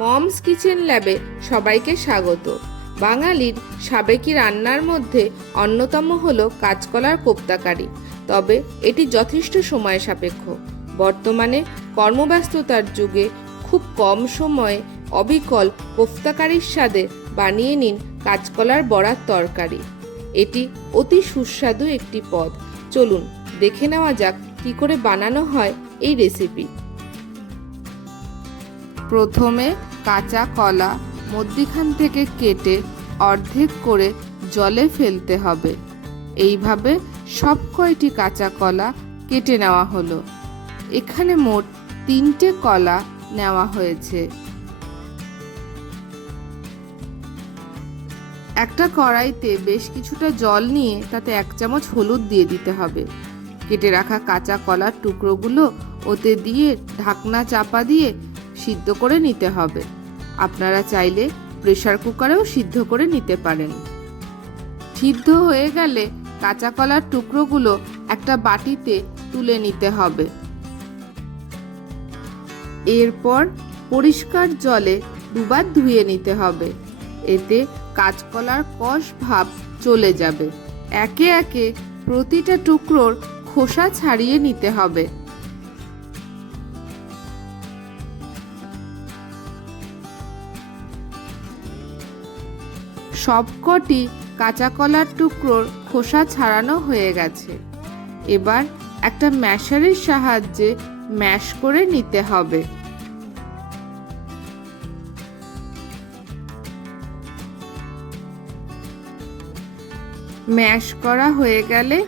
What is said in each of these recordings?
Moms kitchen ল্যাবে সবাইকে স্বাগত। বাঙালির সাবেকি রান্নার মধ্যে অন্যতম হলো কাঁচকলার কোপ্তাকারি। তবে এটি যথেষ্ট সময় সাপেক্ষ। বর্তমানে কর্মব্যস্ততার যুগে খুব কম সময়ে অবিকল কোফতাকারির স্বাদে বানিয়ে নিন কাঁচকলার বড়ার তরকারি। এটি অতি সুস্বাদু একটি পদ। চলুন, দেখে নেওয়া যাক কী করে বানানো হয় এই রেসিপি। প্রথমে কাঁচা কলা মধ্যিখান থেকে কেটে অর্ধেক করে জলে ফেলতে হবে। এইভাবে সব কয়টি কাঁচা কলা কেটে নেওয়া হলো। এখানে মোট তিনটে কলা নেওয়া হয়েছে। একটা কড়াইতে বেশ কিছুটা জল নিয়ে তাতে এক চামচ হলুদ দিয়ে দিতে হবে। কেটে রাখা কাঁচা কলার টুকরোগুলো ওতে দিয়ে ঢাকনা চাপা দিয়ে সিদ্ধ করে নিতে হবে। আপনারা চাইলে প্রেশার কুকারেও সিদ্ধ করে নিতে পারেন। সিদ্ধ হয়ে গেলে কাঁচা কলার টুকরোগুলো একটা বাটিতে তুলে নিতে হবে। এরপর পরিষ্কার জলে দুবার ধুয়ে নিতে হবে। এতে কাঁচকলার কষ ভাব চলে যাবে। একে একে প্রতিটা টুকরোর খোসা ছাড়িয়ে নিতে হবে। সবকটি কাঁচা কলার টুকরোর খোসা ছাড়ানো হয়ে গেছে। এবার একটা ম্যাশারের সাহায্যে ম্যাশ করে নিতে হবে। ম্যাশ করা হয়ে গেলে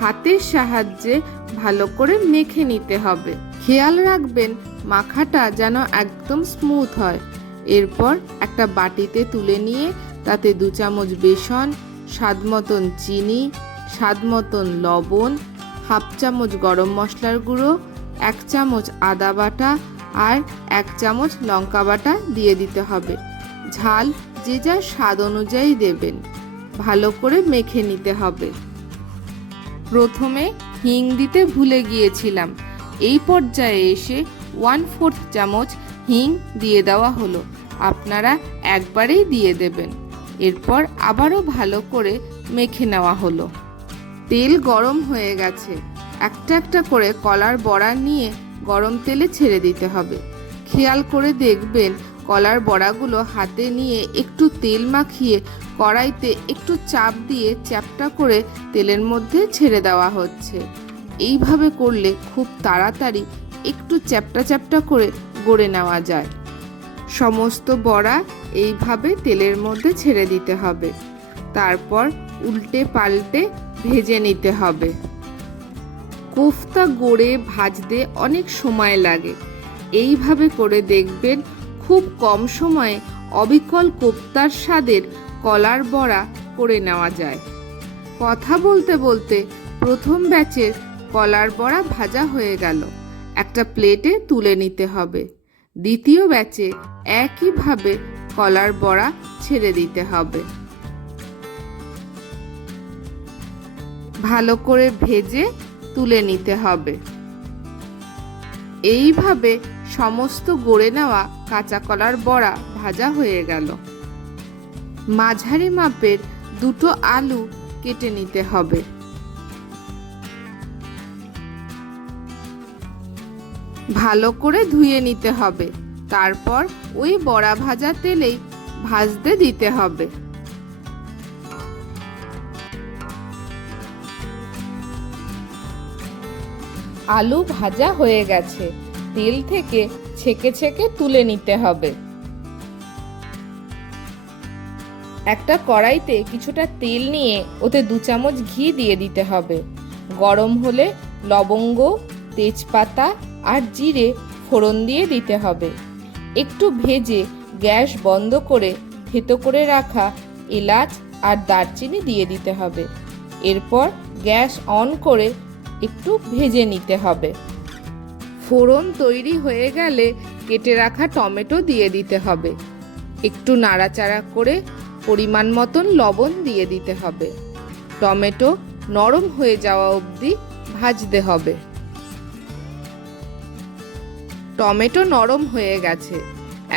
হাতের সাহায্যে ভালো করে মেখে নিতে হবে। খেয়াল রাখবেন, মাখাটা যেন একদম স্মুথ হয়। এরপর একটা বাটিতে তুলে নিয়ে তাতে দু চামচ বেসন, স্বাদ মতন চিনি, স্বাদ মতন লবণ, হাফ চামচ গরম মশলার গুঁড়ো, এক চামচ আদা বাটা আর এক চামচ লঙ্কা বাটা দিয়ে দিতে হবে। ঝাল যে যার স্বাদ অনুযায়ী দেবেন। ভালো করে মেখে নিতে হবে। প্রথমে হিং দিতে ভুলে গিয়েছিলাম। এই পর্যায়ে এসে ওয়ান ফোর্থ চামচ হিং দিয়ে দেওয়া হলো। আপনারা একবারেই দিয়ে দেবেন। এরপর আবারও ভালো করে মেখে নেওয়া হলো। তেল গরম হয়ে গেছে। একটা একটা করে কলার বড়া নিয়ে গরম তেলে ছেড়ে দিতে হবে। খেয়াল করে দেখবেন কলার বড়াগুলো হাতে নিয়ে একটু তেল মাখিয়ে কড়াইতে একটু চাপ দিয়ে চ্যাপটা করে তেলের মধ্যে ছেড়ে দেওয়া হচ্ছে। এইভাবে করলে খুব তাড়াতাড়ি একটু চ্যাপটা চ্যাপটা করে গড়ে নেওয়া যায়। সমস্ত বড়া এইভাবে তেলের মধ্যে ছেড়ে দিতে হবে। তারপর উল্টে পাল্টে ভেজে নিতে হবে। কোফতা গড়ে ভাজতে অনেক সময় লাগে। এইভাবে করে দেখবেন খুব কম সময়ে অবিকল কোপ্তার স্বাদের কলার বড়া করে নেওয়া যায়। কথা বলতে বলতে প্রথম ব্যাচের কলার বড়া ভাজা হয়ে গেল। একটা প্লেটে তুলে নিতে হবে। দ্বিতীয় ব্যাচে একইভাবে কলার বড়া ছেড়ে দিতে হবে। ভালো করে ভেজে তুলে নিতে হবে। এইভাবে সমস্ত গড়ে নেওয়া কাঁচা কলার বড়া ভাজা হয়ে গেল। মাঝারি মাপের দুটো আলু কেটে নিতে হবে। ভালো করে ধুয়ে নিতে হবে। তারপর ওই বড়া ভাজা তেলেই ভাজতে দিতে হবে। আলু ভাজা হয়ে গেছে। তেল থেকে ছেঁকে ছেঁকে তুলে নিতে হবে। একটা কড়াইতে কিছুটা তেল নিয়ে ওতে দু চামচ ঘি দিয়ে দিতে হবে। গরম হলে লবঙ্গ, তেজপাতা আর জিরে ফোড়ন দিয়ে দিতে হবে। একটু ভেজে গ্যাস বন্ধ করে থেতো করে রাখা এলাচ আর দারচিনি দিয়ে দিতে হবে। এরপর গ্যাস অন করে একটু ভেজে নিতে হবে। ফোড়ন তৈরি হয়ে গেলে কেটে রাখা টমেটো দিয়ে দিতে হবে। একটু নাড়াচাড়া করে পরিমাণ মতন লবণ দিয়ে দিতে হবে। টমেটো নরম হয়ে যাওয়া অবধি ভাজতে হবে। টমেটো নরম হয়ে গেছে।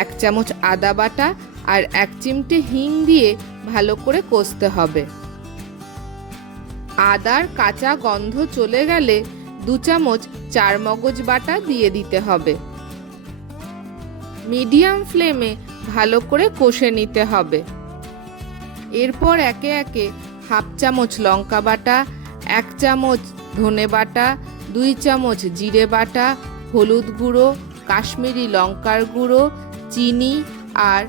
এক চামচ আদা বাটা আর এক চিমটে হিং দিয়ে ভালো করে কষতে হবে। আদার কাঁচা গন্ধ চলে গেলে দু চামচ চার মগজ বাটা দিয়ে দিতে হবে। মিডিয়াম ফ্লেমে ভালো করে কষে নিতে হবে। এরপর একে একে হাফ চামচ লঙ্কা বাটা, এক চামচ ধনে বাটা, দুই চামচ জিরে বাটা হলুদ গুঁড়ো, কাশ্মীরি লঙ্কার গুঁড়ো, চিনি আর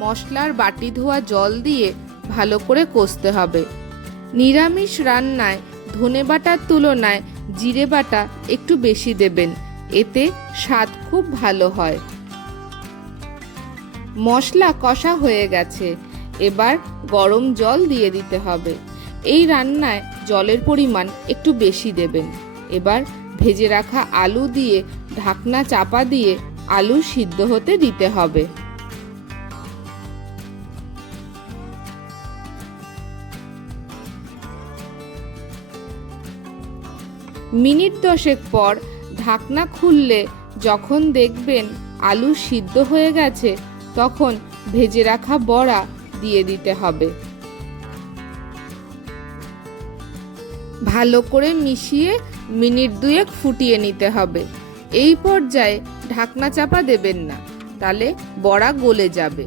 মশলার বাটি ধোয়া জল দিয়ে ভালো করে কষতে হবে। নিরামিষ রান্নায় ধনে বাটার তুলনায় জিরে বাটা একটু বেশি দেবেন, এতে স্বাদ খুব ভালো হয়। মশলা কষা হয়ে গেছে, এবার গরম জল দিয়ে দিতে হবে। এই রান্নায় জলের পরিমাণ একটু বেশি দেবেন, এবার ভেজে রাখা আলু দিয়ে ঢাকনা চাপা দিয়ে আলু সিদ্ধ হতে দিতে হবে। মিনিট দশেক পর ঢাকনা খুললে যখন দেখবেন আলু সিদ্ধ হয়ে গেছে, তখন ভেজে রাখা বড়া দিয়ে দিতে হবে। ভালো করে মিশিয়ে মিনিট দুয়েক ফুটিয়ে নিতে হবে। এই পর্যায়ে ঢাকনা চাপা দেবেন না তাহলে বড়া গলে যাবে।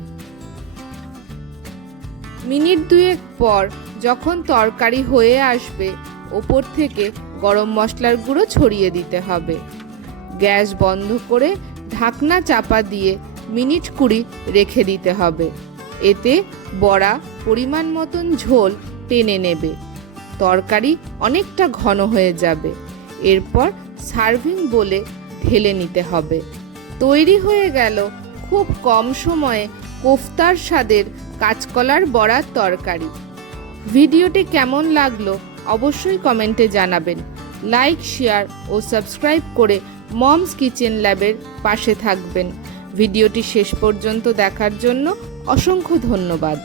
মিনিট দুয়েক পর যখন তরকারি হয়ে আসবে, ওপর থেকে গরম মশলার গুঁড়ো ছড়িয়ে দিতে হবে। গ্যাস বন্ধ করে ঢাকনা চাপা দিয়ে মিনিট কুড়ি রেখে দিতে হবে। এতে বড়া পরিমাণ মতন ঝোল টেনে নেবে। তরকারি অনেকটা ঘন হয়ে যাবে। এরপর সার্ভিং বলে ঢেলে নিতে হবে। তৈরি হয়ে গেল খুব কম সময়ে কোফতার স্বাদের কাঁচকলার বড়ার তরকারি। ভিডিওটি কেমন লাগল অবশ্যই কমেন্টে জানাবেন। লাইক, শেয়ার ও সাবস্ক্রাইব করে মমস কিচেন ল্যাবের পাশে থাকবেন। ভিডিওটি শেষ পর্যন্ত দেখার জন্য অসংখ্য ধন্যবাদ।